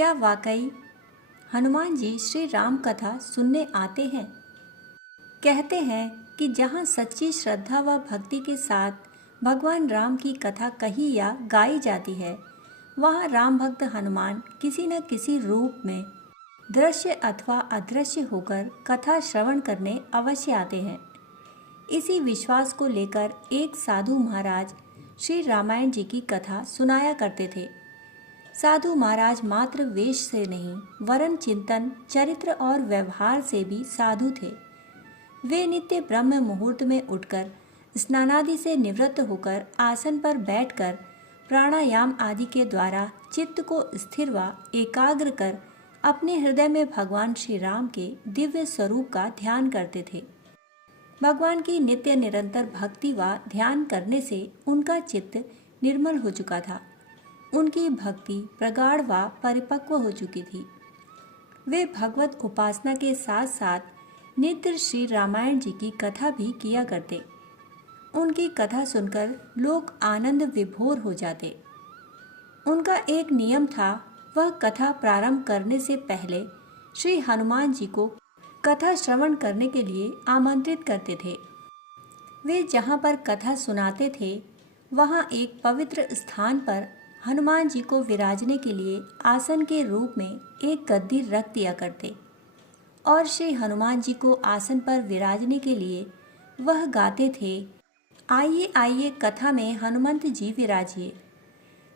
क्या वाकई हनुमान जी श्री राम कथा सुनने आते हैं? कहते हैं कि जहाँ सच्ची श्रद्धा व भक्ति के साथ भगवान राम की कथा कही या गाई जाती है, वहाँ राम भक्त हनुमान किसी न किसी रूप में दृश्य अथवा अदृश्य होकर कथा श्रवण करने अवश्य आते हैं। इसी विश्वास को लेकर एक साधु महाराज श्री रामायण जी की कथा सुनाया करते थे। साधु महाराज मात्र वेश से नहीं वरन चिंतन, चरित्र और व्यवहार से भी साधु थे। वे नित्य ब्रह्म मुहूर्त में उठकर स्नानादि से निवृत्त होकर आसन पर बैठकर प्राणायाम आदि के द्वारा चित्त को स्थिर व एकाग्र कर अपने हृदय में भगवान श्री राम के दिव्य स्वरूप का ध्यान करते थे। भगवान की नित्य निरंतर भक्ति व ध्यान करने से उनका चित्त निर्मल हो चुका था। उनकी भक्ति प्रगाढ़ व परिपक्व हो चुकी थी। वे भगवत उपासना के साथ साथ नित्य श्री रामायण जी की कथा भी किया करते। उनकी कथा सुनकर लोग आनंद विभोर हो जाते। उनका एक नियम था, वह कथा प्रारंभ करने से पहले श्री हनुमान जी को कथा श्रवण करने के लिए आमंत्रित करते थे। वे जहाँ पर कथा सुनाते थे, वहाँ एक पवित्र स्थान पर हनुमान जी को विराजने के लिए आसन के रूप में एक गद्दी रख दिया करते और श्री हनुमान जी को आसन पर विराजने के लिए वह गाते थे, आइए आइए कथा में हनुमंत जी विराजिए।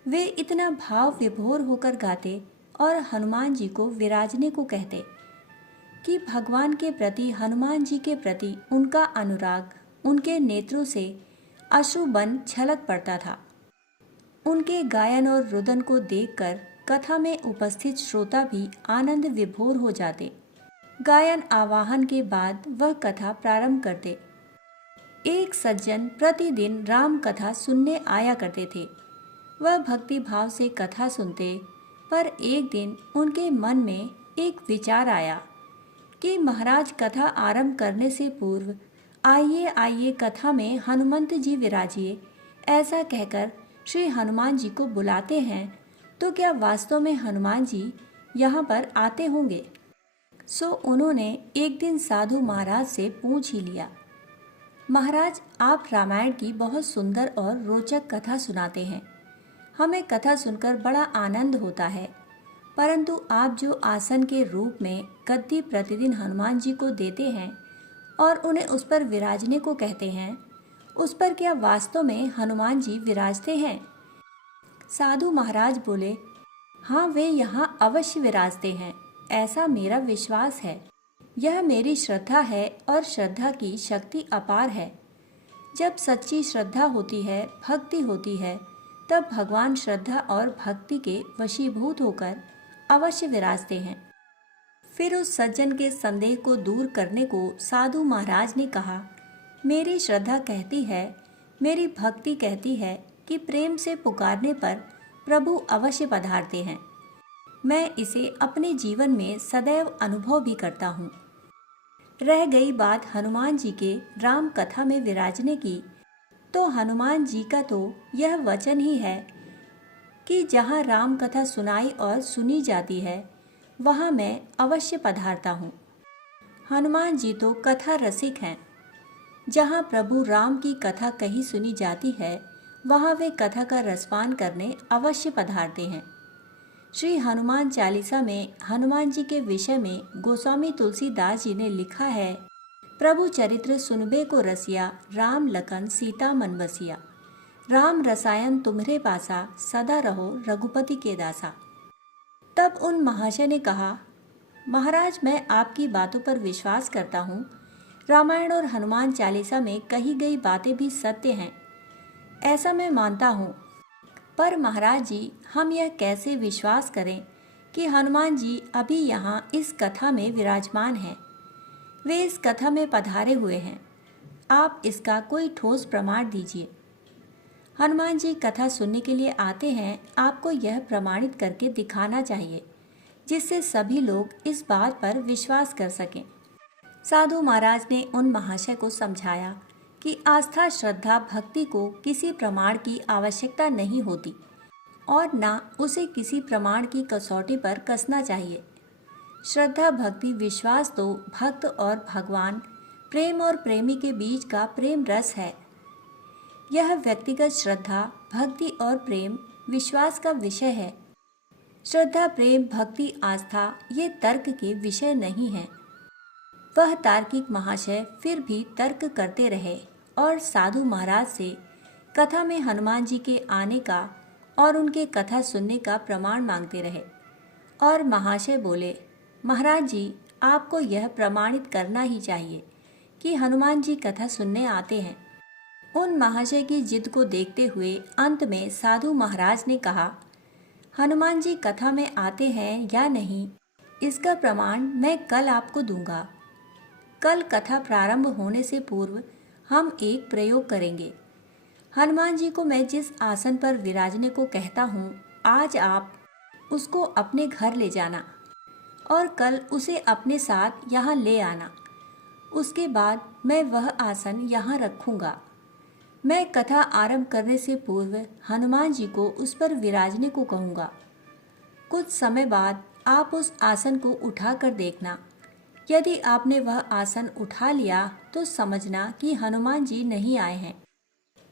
वे इतना भाव विभोर होकर गाते और हनुमान जी को विराजने को कहते कि भगवान के प्रति, हनुमान जी के प्रति उनका अनुराग, उनके नेत्रों से अश्रुबन छलक पड़ता था। उनके गायन और रुदन को देखकर कथा में उपस्थित श्रोता भी आनंद विभोर हो जाते। गायन आवाहन के बाद वह कथा प्रारंभ करते। एक सज्जन प्रतिदिन राम कथा सुनने आया करते थे। वह भक्ति भाव से कथा सुनते, पर एक दिन उनके मन में एक विचार आया कि महाराज कथा आरंभ करने से पूर्व आइए आइए कथा में हनुमंत जी विराजिए, ऐसा कहकर श्री हनुमान जी को बुलाते हैं, तो क्या वास्तव में हनुमान जी यहाँ पर आते होंगे? सो उन्होंने एक दिन साधु महाराज से पूछ ही लिया, महाराज आप रामायण की बहुत सुंदर और रोचक कथा सुनाते हैं, हमें कथा सुनकर बड़ा आनंद होता है, परंतु आप जो आसन के रूप में गद्दी प्रतिदिन हनुमान जी को देते हैं और उन्हें उस पर विराजने को कहते हैं, उस पर क्या वास्तव में हनुमान जी विराजते हैं? साधु महाराज बोले, हाँ वे यहाँ अवश्य विराजते हैं, ऐसा मेरा विश्वास है। यह मेरी श्रद्धा है और श्रद्धा की शक्ति अपार है। जब सच्ची श्रद्धा होती है, भक्ति होती है, तब भगवान श्रद्धा और भक्ति के वशीभूत होकर अवश्य विराजते हैं। फिर उस सज्जन के संदेह को दूर करने को साधु महाराज ने कहा, मेरी श्रद्धा कहती है, मेरी भक्ति कहती है कि प्रेम से पुकारने पर प्रभु अवश्य पधारते हैं। मैं इसे अपने जीवन में सदैव अनुभव भी करता हूँ। रह गई बात हनुमान जी के राम कथा में विराजने की, तो हनुमान जी का तो यह वचन ही है कि जहाँ राम कथा सुनाई और सुनी जाती है, वहाँ मैं अवश्य पधारता हूँ। हनुमान जी तो कथा रसिक हैं। जहाँ प्रभु राम की कथा कही सुनी जाती है, वहाँ वे कथा का रसपान करने अवश्य पधारते हैं। श्री हनुमान चालीसा में हनुमान जी के विषय में गोस्वामी तुलसीदास जी ने लिखा है, प्रभु चरित्र सुनबे को रसिया, राम लखन सीता मन बसिया। राम रसायन तुम्हरे पासा, सदा रहो रघुपति के दासा। तब उन महाशय ने कहा, महाराज मैं आपकी बातों पर विश्वास करता हूँ। रामायण और हनुमान चालीसा में कही गई बातें भी सत्य हैं, ऐसा मैं मानता हूँ। पर महाराज जी, हम यह कैसे विश्वास करें कि हनुमान जी अभी यहाँ इस कथा में विराजमान हैं? वे इस कथा में पधारे हुए हैं। आप इसका कोई ठोस प्रमाण दीजिए। हनुमान जी कथा सुनने के लिए आते हैं, आपको यह प्रमाणित करके दिखाना चाहिए, जिससे सभी लोग इस बात पर विश्वास कर सकें। साधु महाराज ने उन महाशय को समझाया कि आस्था, श्रद्धा, भक्ति को किसी प्रमाण की आवश्यकता नहीं होती। और ना उसे किसी प्रमाण की कसौटी पर कसना चाहिए। श्रद्धा भक्ति विश्वास तो भक्त और भगवान, प्रेम और प्रेमी के बीच का प्रेम रस है। यह व्यक्तिगत श्रद्धा भक्ति और प्रेम विश्वास का विषय है। श्रद्धा प्रेम भक्ति आस्था ये तर्क के विषय नहीं है। वह तार्किक महाशय फिर भी तर्क करते रहे और साधु महाराज से कथा में हनुमान जी के आने का और उनके कथा सुनने का प्रमाण मांगते रहे। और महाशय बोले, महाराज जी, आपको यह प्रमाणित करना ही चाहिए कि हनुमान जी कथा सुनने आते हैं। उन महाशय की जिद को देखते हुए अंत में साधु महाराज ने कहा, हनुमान जी कथा में आते हैं या नहीं, इसका प्रमाण मैं कल आपको दूंगा। कल कथा प्रारंभ होने से पूर्व हम एक प्रयोग करेंगे। हनुमान जी को मैं जिस आसन पर विराजने को कहता हूँ, आज आप उसको अपने घर ले जाना और कल उसे अपने साथ यहाँ ले आना। उसके बाद मैं वह आसन यहाँ रखूँगा। मैं कथा आरंभ करने से पूर्व हनुमान जी को उस पर विराजने को कहूँगा। कुछ समय बाद आप उस आसन को उठा कर देखना। यदि आपने वह आसन उठा लिया तो समझना कि हनुमान जी नहीं आए हैं।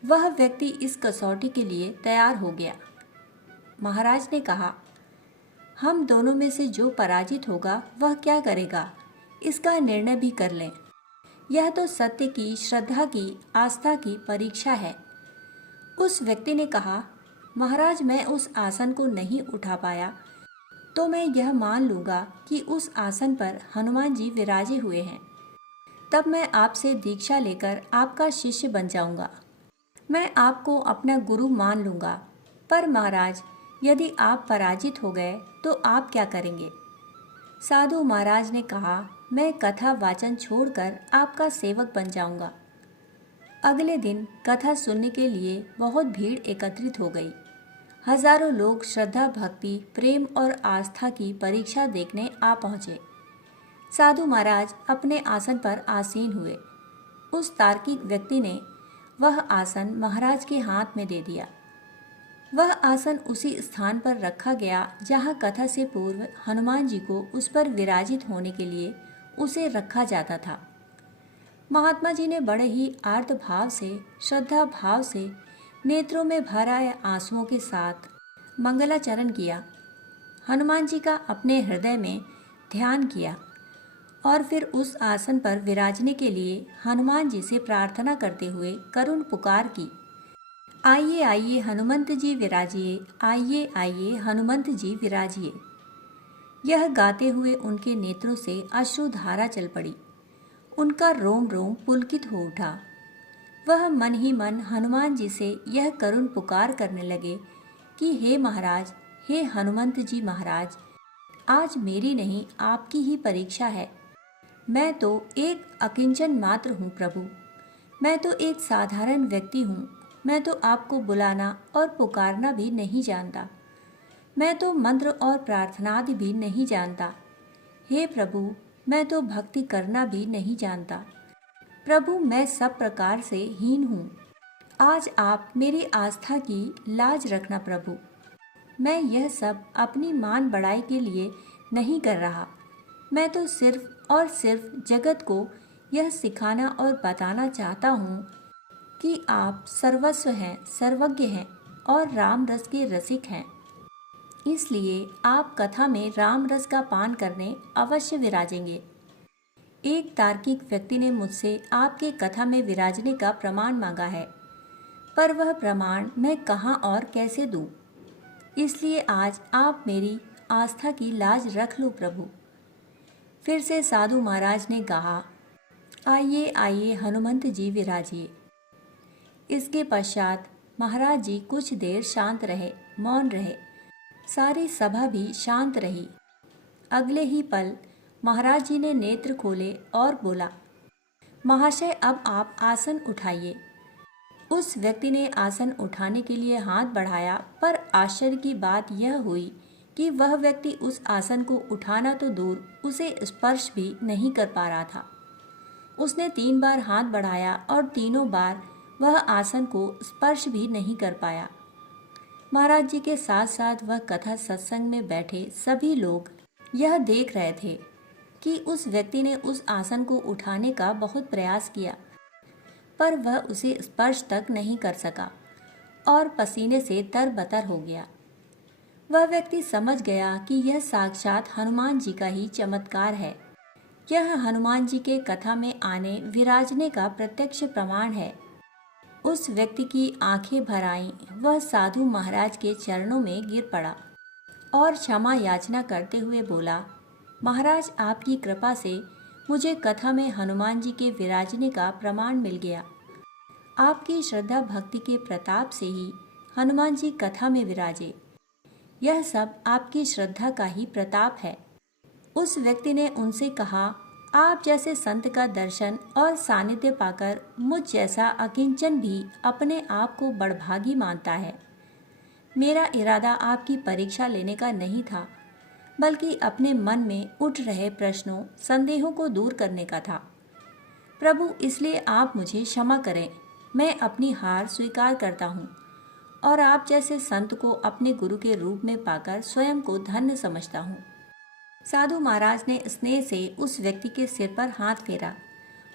वह व्यक्ति इस कसौटी के लिए तैयार हो गया। महाराज ने कहा, हम दोनों में से जो पराजित होगा वह क्या करेगा, इसका निर्णय भी कर लें। यह तो सत्य की, श्रद्धा की, आस्था की परीक्षा है। उस व्यक्ति ने कहा, महाराज, मैं उस आसन को नहीं उठा पाया तो मैं यह मान लूँगा कि उस आसन पर हनुमान जी विराजे हुए हैं। तब मैं आपसे दीक्षा लेकर आपका शिष्य बन जाऊँगा। मैं आपको अपना गुरु मान लूँगा। पर महाराज, यदि आप पराजित हो गए तो आप क्या करेंगे? साधु महाराज ने कहा, मैं कथा वाचन छोड़कर आपका सेवक बन जाऊँगा। अगले दिन कथा सुनने के लिए बहुत भीड़ एकत्रित हो गई। हजारों लोग श्रद्धा भक्ति प्रेम और आस्था की परीक्षा देखने आ पहुँचे। साधु महाराज अपने आसन पर आसीन हुए। उस तार्किक व्यक्ति ने वह आसन महाराज के हाथ में दे दिया। वह आसन उसी स्थान पर रखा गया जहाँ कथा से पूर्व हनुमान जी को उस पर विराजित होने के लिए उसे रखा जाता था। महात्मा जी ने बड़े ही आर्त भाव से, श्रद्धा भाव से, नेत्रों में भर आए आंसुओं के साथ मंगलाचरण किया। हनुमान जी का अपने हृदय में ध्यान किया और फिर उस आसन पर विराजने के लिए हनुमान जी से प्रार्थना करते हुए करुण पुकार की, आइए आइए हनुमंत जी विराजिए, आइए आइए हनुमंत जी विराजिए। यह गाते हुए उनके नेत्रों से अश्रुधारा चल पड़ी। उनका रोम रोम पुलकित हो उठा। वह मन ही मन हनुमान जी से यह करुण पुकार करने लगे कि हे महाराज, हे हनुमंत जी महाराज, आज मेरी नहीं आपकी ही परीक्षा है। मैं तो एक अकिंचन मात्र हूँ प्रभु। मैं तो एक साधारण व्यक्ति हूँ। मैं तो आपको बुलाना और पुकारना भी नहीं जानता। मैं तो मंत्र और प्रार्थनादि भी नहीं जानता। हे प्रभु, मैं तो भक्ति करना भी नहीं जानता। प्रभु, मैं सब प्रकार से हीन हूँ। आज आप मेरी आस्था की लाज रखना प्रभु। मैं यह सब अपनी मान बढ़ाई के लिए नहीं कर रहा। मैं तो सिर्फ और सिर्फ जगत को यह सिखाना और बताना चाहता हूँ कि आप सर्वस्व हैं, सर्वज्ञ हैं और राम रस के रसिक हैं। इसलिए आप कथा में राम रस का पान करने अवश्य विराजेंगे। एक तार्किक व्यक्ति ने मुझसे आपके कथा में विराजने का प्रमाण मांगा है, पर वह प्रमाण मैं कहाँ और कैसे दूं? इसलिए आज आप मेरी आस्था की लाज रख लो प्रभु। फिर से साधु महाराज ने कहा, आइए आइए हनुमंत जी विराजिए। इसके पश्चात महाराज जी कुछ देर शांत रहे, मौन रहे। सारी सभा भी शांत रही। अगले ही पल महाराज जी ने नेत्र खोले और बोला, महाशय, अब आप आसन उठाइए। उस व्यक्ति ने आसन उठाने के लिए हाथ बढ़ाया, पर आश्चर्य की बात यह हुई कि वह व्यक्ति उस आसन को उठाना तो दूर, उसे स्पर्श भी नहीं कर पा रहा था। उसने 3 बार हाथ बढ़ाया और तीनों बार वह आसन को स्पर्श भी नहीं कर पाया। महाराज जी के साथ साथ वह कथा सत्संग में बैठे सभी लोग यह देख रहे थे कि उस व्यक्ति ने उस आसन को उठाने का बहुत प्रयास किया, पर वह उसे स्पर्श तक नहीं कर सका और पसीने से तरबतर हो गया। वह व्यक्ति समझ गया कि यह साक्षात हनुमान जी का ही चमत्कार है। यह हनुमान जी के कथा में आने विराजने का प्रत्यक्ष प्रमाण है। उस व्यक्ति की आंखें भर आईं। वह साधु महाराज के चरणों में गिर पड़ा और क्षमा याचना करते हुए बोला, महाराज, आपकी कृपा से मुझे कथा में हनुमान जी के विराजने का प्रमाण मिल गया। आपकी श्रद्धा भक्ति के प्रताप से ही हनुमान जी कथा में विराजे। यह सब आपकी श्रद्धा का ही प्रताप है। उस व्यक्ति ने उनसे कहा, आप जैसे संत का दर्शन और सानिध्य पाकर मुझ जैसा अकिंचन भी अपने आप को बड़भागी मानता है। मेरा इरादा आपकी परीक्षा लेने का नहीं था, बल्कि अपने मन में उठ रहे प्रश्नों संदेहों को दूर करने का था। प्रभु, इसलिए आप मुझे क्षमा करें। मैं अपनी हार स्वीकार करता हूँ और आप जैसे संत को अपने गुरु के रूप में पाकर स्वयं को धन्य समझता हूँ। साधु महाराज ने स्नेह से उस व्यक्ति के सिर पर हाथ फेरा,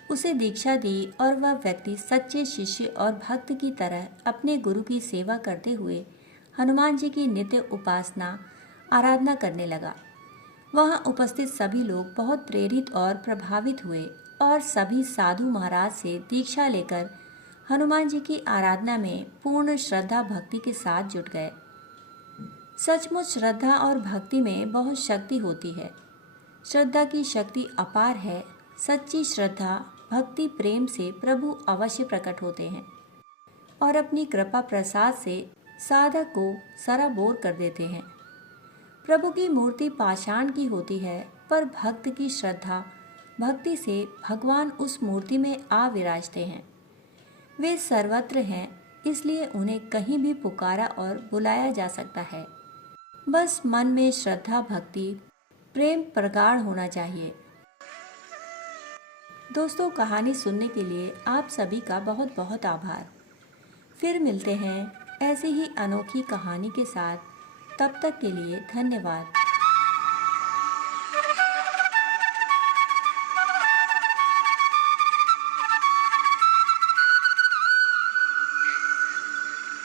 उसे दीक्षा दी और वह व्यक्ति सच्चे शिष्य और भक्त की तरह अपने गुरु की सेवा करते हुए हनुमान जी की नित्य उपासना आराधना करने लगा। वहां उपस्थित सभी लोग बहुत प्रेरित और प्रभावित हुए और सभी साधु महाराज से दीक्षा लेकर हनुमान जी की आराधना में पूर्ण श्रद्धा भक्ति के साथ जुट गए। सचमुच श्रद्धा और भक्ति में बहुत शक्ति होती है। श्रद्धा की शक्ति अपार है। सच्ची श्रद्धा भक्ति प्रेम से प्रभु अवश्य प्रकट होते हैं और अपनी कृपा प्रसाद से साधक को सराबोर कर देते हैं। प्रभु की मूर्ति पाषाण की होती है, पर भक्त की श्रद्धा भक्ति से भगवान उस मूर्ति में आ विराजते हैं। वे सर्वत्र हैं, इसलिए उन्हें कहीं भी पुकारा और बुलाया जा सकता है। बस मन में श्रद्धा भक्ति प्रेम प्रगाढ़ होना चाहिए। दोस्तों, कहानी सुनने के लिए आप सभी का बहुत बहुत आभार। फिर मिलते हैं ऐसी ही अनोखी कहानी के साथ। तब तक के लिए धन्यवाद।